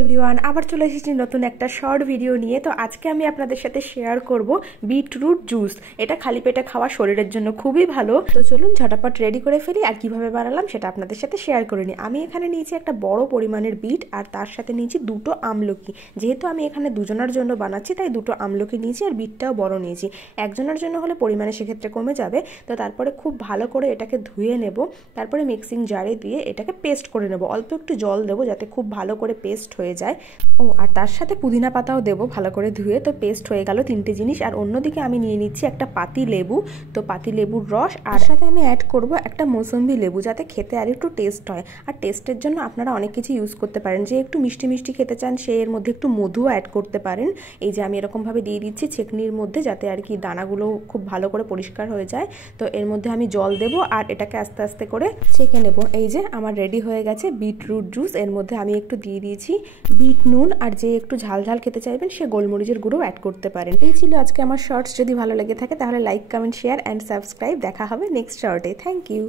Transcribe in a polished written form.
Everyone, আবার চলে এসেছি নতুন একটা শর্ট ভিডিও নিয়ে। তো আজকে আমি আপনাদের সাথে শেয়ার করব বিটরুট জুস। এটা খালি পেটে খাওয়া শরীরের জন্য খুবই ভালো। তো চলুন ঝটাপট রেডি করে ফেলি, আর কিভাবে বানালাম সেটা আপনাদের সাথে শেয়ার করে নিই। আমি এখানে নিয়েছি একটা বড় পরিমাণের বিট, আর তার সাথে নিয়েছি দুটো আমলকি। যেহেতু আমি এখানে দুজনের জন্য বানাচ্ছি তাই দুটো আমলকি নিয়েছি, আর বিটটাও বড় নিয়েছি। একজনের জন্য হলে পরিমাণে সেক্ষেত্রে কমে যাবে। তো তারপরে খুব ভালো করে এটাকে ধুয়ে নেব, তারপরে মিক্সিং জারে দিয়ে এটাকে পেস্ট করে নেব। অল্প একটু জল দেবো যাতে খুব ভালো করে পেস্ট হয়ে যায়। আর তার সাথে পুদিনা পাতাও দেবো ভালো করে ধুয়ে। তো পেস্ট হয়ে গেল তিনটে জিনিস। আর অন্যদিকে আমি নিয়ে নিচ্ছি একটা পাতি লেবু। তো পাতি লেবুর রস, আর সাথে আমি অ্যাড করব একটা মৌসম্বি লেবু, যাতে খেতে আর একটু টেস্ট হয়। আর টেস্টের জন্য আপনারা অনেক কিছু ইউজ করতে পারেন। যে একটু মিষ্টি মিষ্টি খেতে চান সে এর মধ্যে একটু মধুও অ্যাড করতে পারেন। এই যে আমি এরকমভাবে দিয়ে দিচ্ছি ছেঁকনির মধ্যে, যাতে আর কি দানাগুলো খুব ভালো করে পরিষ্কার হয়ে যায়। তো এর মধ্যে আমি জল দেবো আর এটাকে আস্তে আস্তে করে ছেঁকে নেব। এই যে আমার রেডি হয়ে গেছে বিটরুট জুস। এর মধ্যে আমি একটু দিয়ে দিয়েছি বিট নুন, আর যে একটু ঝাল ঝাল খেতে চাইবেন সে গোলমরিচের গুঁড়ো অ্যাড করতে পারেন। এই ছিল আজকে আমার শর্টস। যদি ভালো লেগে থাকে তাহলে like, comment, share and subscribe. দেখা হবে নেক্সট শর্টে। Thank you.